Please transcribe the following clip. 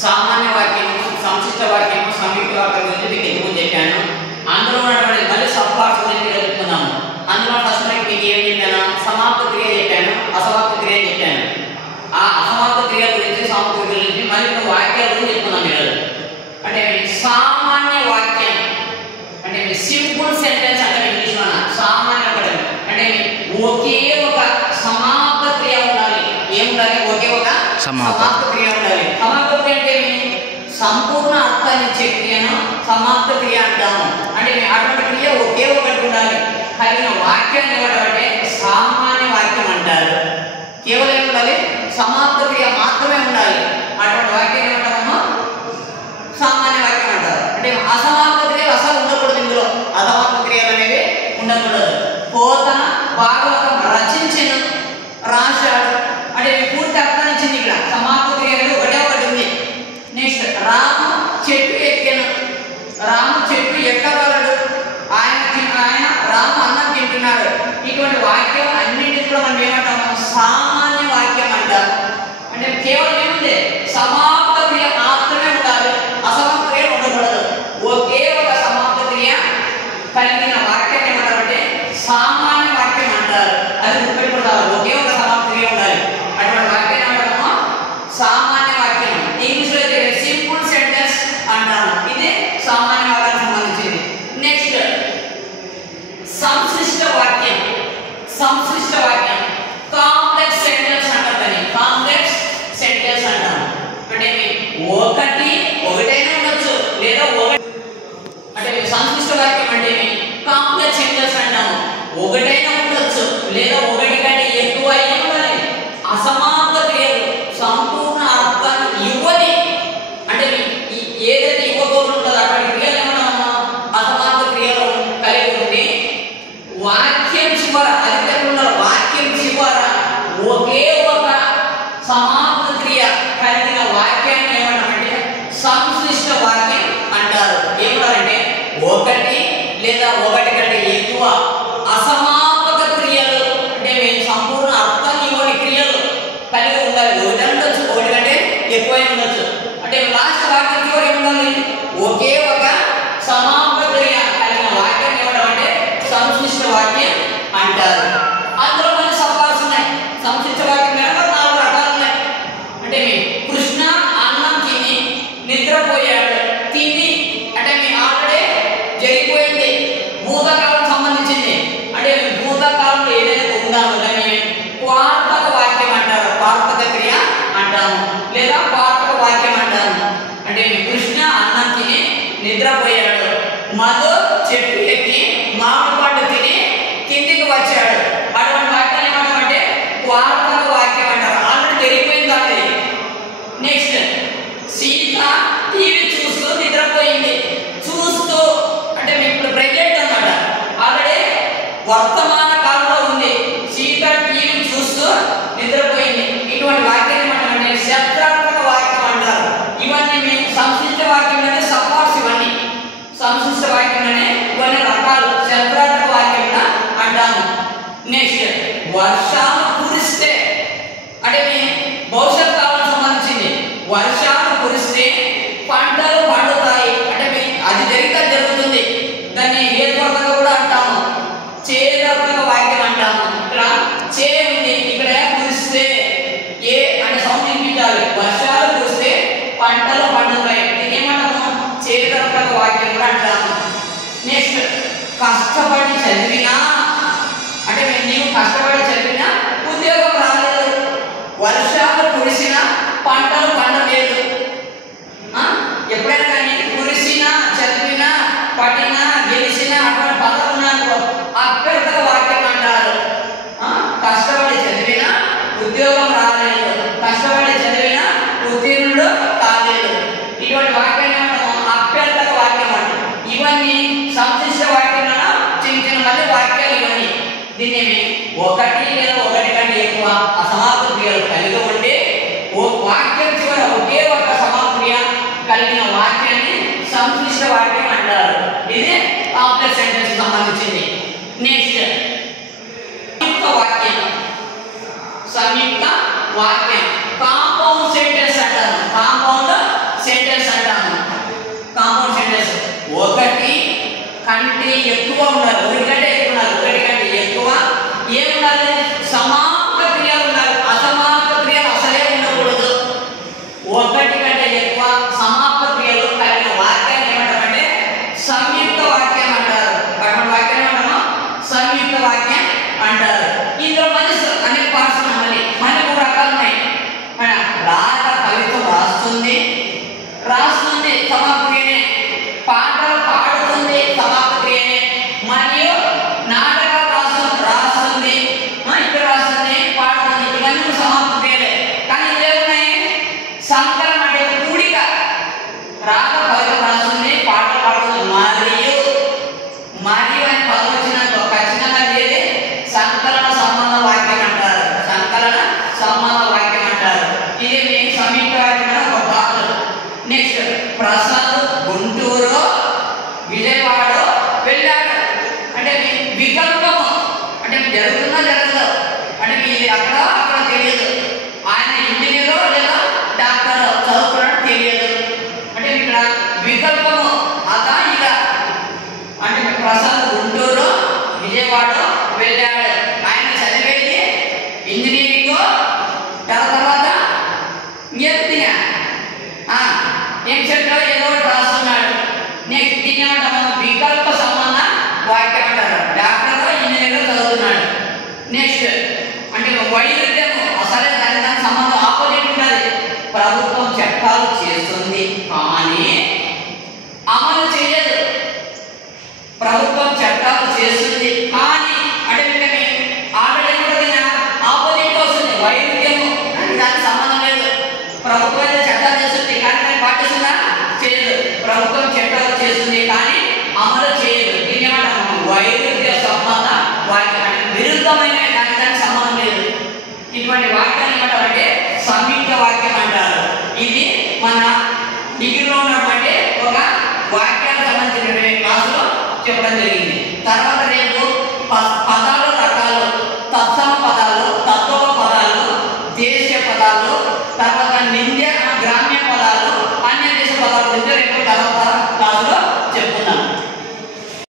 సామాన్య వాక్యము, సంక్షిప్త వాక్యము, సంయుక్త వాక్యం గురించి మీకు ఎక్కువ చెప్పాను. అందులో ఉన్నటువంటి మళ్ళీ సబ్ పార్ట్స్ గురించి చెప్పుకున్నాము. అందులో ఫస్ట్ మీకు ఏం చెప్పాను? సమాప్త క్రియ చెప్పాను, అసమాప్త క్రియ చెప్పాను. ఆ అసమాప్త క్రియ గురించి, సమాప్త క్రియ గురించి మళ్ళీ ఇప్పుడు వాక్యాల గురించి చెప్పుకున్నాం. ఈరోజు అంటే సామాన్య వాక్యం అంటే సింపుల్ సెంటెన్స్ అంటే ఇంగ్లీష్లో సామాన్య పదం అంటే ఒకే ఒక సమాప్త క్రియ ఉండాలి. ఏముండాలి? ఒకే ఒక సమాప్త క్రియ ఉండాలి. సమాప్త క్రియ అంటే సంపూర్ణ అర్థాన్ని ఇచ్చే క్రియను సమాప్త క్రియ అంటాము. అంటే అటువంటి క్రియ ఒకే ఒకటి ఉండాలి. కలిగిన వాక్యాన్ని ఇవ్వడం అంటే సామాన్య వాక్యం అంటారు. కేవలం ఏముండాలి? సమాప్త క్రియ మాత్రమే ఉండాలి. అటువంటి వాక్యం ఏమంటాము? సామాన్య వాక్యం అంటారు. అంటే అసమాప్త క్రియలు అసలు ఉండకూడదు. ఇందులో అసమాప్త క్రియలు అనేవి ఉండకూడదు. పోతన భాగవతం రచించిన, రాశాడు అంటే పూర్తి అర్థాన్ని ఇచ్చింది. ఇక్కడ సమాప్త క్రియ అనేది ఒకటి ఉంది. నెక్స్ట్ రాము చెట్టు ఎక్కాను, రాము చెట్టు ఎక్కగలడు, ఆయన రాము అన్నం తింటున్నాడు. ఇటువంటి వాక్యం అన్నింటినీ కూడా మనం ఏమంటాము? సామాన్య వాక్యం అంటారు. అంటే కేవలం ఏముంది? సమాప్త క్రియ మాత్రమే ఉండాలి, అసమాప్త క్రియ ఉండకూడదు. ఒకే ఒక సమాప్త క్రియ కలిగిన వాక్యాన్ని ఏమంటారంటే సామాన్య వాక్యం అంటారు. అది గుర్తుపెట్టుకుంటారు. ఒకే ఒక సమాప్త క్రియ ఉండాలి. అటువంటి వాక్యాన్ని ఏమంటాము? సామాన్య వాక్యం. ఇంగ్లీష్లో అయితే సింపుల్ సెంటెన్స్ అంటాము. ఇది సామాన్య వాక్యానికి సంబంధించింది. నెక్స్ట్ సంశ్లిష్ట వాక్యం. సంశ్లిష్ట వాక్యం కాంప్లెక్స్ సెంటెన్స్ అంటారు. దాన్ని కాంప్లెక్స్ సెంటెన్స్ అంటాము. అంటే ఒకటైనా ఉండొచ్చు లేదా అంటే సంశ్లిష్ట వాక్యం అంటే కాంప్లెక్స్ సెంటెన్స్ అంటాము. ఒకటైనా ఉండొచ్చు లేదా ఒకటి కంటే ఎక్కువ ఉండాలి. అసమాప్త క్రియలు సంపూర్ణ అర్థాన్ని ఇవ్వని అంటే ఏదైతే ఇవ్వబోతుందో అటువంటి క్రియలు ఏమన్నా అసమాప్త క్రియలు కలిగి ఉండి వాక్యం చివర అధికంగా వాక్యం చివర ఒకే ఒక సమాప్త క్రియ కలిగిన వాక్యాన్ని ఏమన్నామంటే సంశ్లిష్ట వాక్యం అంటారు. ఏమన్నారంటే ఒకటి లేదా ఒకటి కంటే ఎక్కువ అసమాపక క్రియలు అంటే మేము సంపూర్ణ అర్థాన్ని ఇవ్వని క్రియలు కలిగి ఉండాలి. ఒకటి ఉండొచ్చు, ఒకటి కంటే ఎక్కువ ఉండొచ్చు. అంటే లాస్ట్ వాక్యం చివరి ఏముండాలి? ఒకే ఒక సమాపక క్రియ కలిగిన వాక్యం ఇవ్వడం అంటే సంశ్లిష్ట వాక్యం అంటారు. అందులో కొన్ని సబ్పార్ట్స్ ఉన్నాయి. సంశ్లిష్ట వాక్యం కనుక 4 రకాలు ఉన్నాయి. అంటే కృష్ణ అన్నం తిని నిద్రపోయాడు. తిని అంటే మీ ఆల్రెడీ జరిగిపోయింది, భూతకాలం సంబంధించింది. అంటే భూతకాలంలో ఏదైతే ఉందామో దాన్ని వార్తక వాక్యం అంటారు. వార్తక క్రియ అంటాము లేదా వార్తక వాక్యం అంటాము. అంటే కృష్ణ అన్నం తిని నిద్రపోయాడు, మధు చెట్టు ఎక్కి మామిడి పండు తిని కిందికి వచ్చాడు. అటువంటి వాక్యాన్ని ఏమంటామంటే వార్తక వాక్యం అంటారు. ఆల్రెడీ జరిగిపోయింది అది. నెక్స్ట్ సీత టీవీ చూస్తూ నిద్రపోయింది. చూస్తూ అంటే ఇప్పుడు ప్రెజెంట్ అన్నమాట, ఆల్రెడీ వర్తమాన కాలంలో ఉంది. సీత టీవీ చూస్తూ నిద్రపోయింది. ఇటువంటి వాక్యాన్ని ఏమంటామంటే శబ్దాత్మక వాక్యం అంటారు. ఇవన్నీ మేము సంశ్లిష్ట వాక్యంలోనే సబ్పార్ట్స్. ఇవన్నీ సంశ్లిష్ట వాక్యంలోనే ఇవన్నీ రకాలు శబ్దాత్మక వాక్యంగా అంటాము. నెక్స్ట్ వర్షాలు కురిస్తే అంటే భవిష్యత్ కాలం సంబంధించింది. వర్షాలు కురిస్తే పంటలు పండుతాయి. అంటే అది జరుగుతుంది. దాన్ని హేతువాక్యంగా కూడా అంటాము, చేదత్మక వాక్యం అంటాము. ఇక్కడ చే ఉంది, ఇక్కడ కురిస్తే ఏ అంటే సౌండ్ వినిపించాలి. వర్షాలు కురిస్తే పంటలు పండుతాయి. దీన్ని ఏమంటాము? చేదత్మక వాక్యం కూడా అంటాము. నెక్స్ట్ కష్టపడి చదివినా అంటే నీవు కష్టపడి చదివినా ఉద్యోగం రాలేదు. వర్షాలు కురిసినా పంటలు పండలేదు. ఎప్పుడైనా కానీ కురిసినా, చదివినా, పడినా, గెలిచినా అటువంటి పదాలు నాకు అభ్యర్థక వాక్యం అంటారు. కష్టపడి చదివినా ఉద్యోగం రాలేదు, కష్టపడి చదివినా ఉత్తీర్ణుడు కాలేదు. ఇటువంటి వాక్యాన్ని అభ్యర్థక వాక్యం అంటారు. ఇవన్నీ సంశ్లిష్ట వాక్యంలో చిన్న మళ్ళీ వాక్యాలు ఇవన్నీ. దీన్ని ఒకటి లేదా ఒకటి కంటే ఎక్కువ అసమాప్త క్రియలు కలిగి ఉంటే వాక్యం చివర ఒకే ఒక సమాప్త క్రియ కలిగిన వాక్యాన్ని సంశ్లిష్ట వాక్యం అంటారు. ఇది కాంప్లెక్స్ సెంటెన్స్ సంబంధించింది. నెక్స్ట్ సంయుక్త వాక్యం. సంయుక్త వాక్యం కాంపౌండ్ సెంటెన్స్ అంటారు. కాంపౌండ్ ఒకటి కంటే ఎక్కువ ఉండాలి, ఒకటి కంటే ఎక్కువ ఉండాలి, ఒకటి కంటే ఎక్కువ ఏముండాలి, సమాప్త క్రియలు ఉండాలి. అసమాప్త క్రియలు అసలే ఉండకూడదు. ఒకటి కంటే ఎక్కువ సమాప్త క్రియలు కలిగిన వాక్యాన్ని ఏమంటారంటే సంయుక్త వాక్యం అంటారు. అటువంటి వాక్యం ఏమంటారు, సంయుక్త వాక్యం అంటారు. ఇందులో మనిషి అనే పార్ట్స్ మళ్ళీ 3 రకాలు ఉన్నాయి. రాత కవిత్వం రాస్తుంది సమాప్త క్రియనే, పాటలు పాడుతుంది సమాప్త క్రియనే, మరియు నాటకాలు రాస్తుంది ఇక్కడ రాస్తుంది పాడుతుంది, ఇవన్నీ సమాప్త క్రియలే. కానీ ఇదేమున్నాయి, సంకలనం అంటే కూడిక. రాత కవిత్వం రాస్తుంది, పాటలు పాడుతుంది, మరియు అని పదవచనంతో ఖచ్చితంగా చేసి సంకలన సంబంధ వాక్యం అంటారు. సంకలన సంబంధ వాక్యం అంటారు. ఇది మీ సంయుక్త వాక్యం ఒక పాత్ర. నెక్స్ట్, ప్రసాద్ గుంటూరు విజయవాడ వెళ్ళాడు అంటే మీ వికల్పము, అంటే జరుగుతుందా జరగదు అంటే మీది అక్కడ తెలియదు. ఆయన ఇంజనీరో లేదా డాక్టర్ చదువుతున్నాడు తెలియదు అంటే ఇక్కడ వికల్పము అదా ఇక అంటే ప్రసాద్ గుంటూరు విజయవాడ వెళ్ళాడు. ఆయన చదివేది ఇంజనీరింగ్, తర్వాత ఇంకేంటిగా ఎంసెట్లో ఏదో ఒకటి రాస్తున్నాడు. నెక్స్ట్ దీని ఏమంటాము, వికల్ప సంబంధ వాక్యం అంటారు. డాక్టర్ ఇంజనీర్ చదువుతున్నాడు. నెక్స్ట్ అంటే వైరుధ్యము, అసలే దాని సంబంధం ఆపోజిట్ ఉంటుంది. ప్రభుత్వం చట్టాలు చేస్తుంది కానీ అమలు చేయదు. ప్రభుత్వం చట్టాలు చేస్తుంది కానీ అంటే ఆల్రెడీ ఉంటుంది ఆపోజిట్ వస్తుంది, వైరుధ్యము, దానికి సంబంధం లేదు. ప్రభుత్వం అయితే చట్టాలు చేస్తుంది కానీ దాన్ని పాటిస్తుందా, చేయదు. ప్రభుత్వం చట్టాలు చేస్తుంది కానీ అమలు చేయదు. దీన్ని ఏమంటాము, వైరుధ్య సంబంధ వాక్యం అంటే విరుద్ధమైన దానికి సంబంధం లేదు. ఇటువంటి వాక్యాన్ని ఏమంటారంటే సంయుక్త వాక్యం అంటారు. ఇది మన డిగ్రీలో ఉన్నటువంటి ఒక వాక్యానికి సంబంధించిన క్లాసులో చెప్పడం జరిగింది. తర్వాత రేపు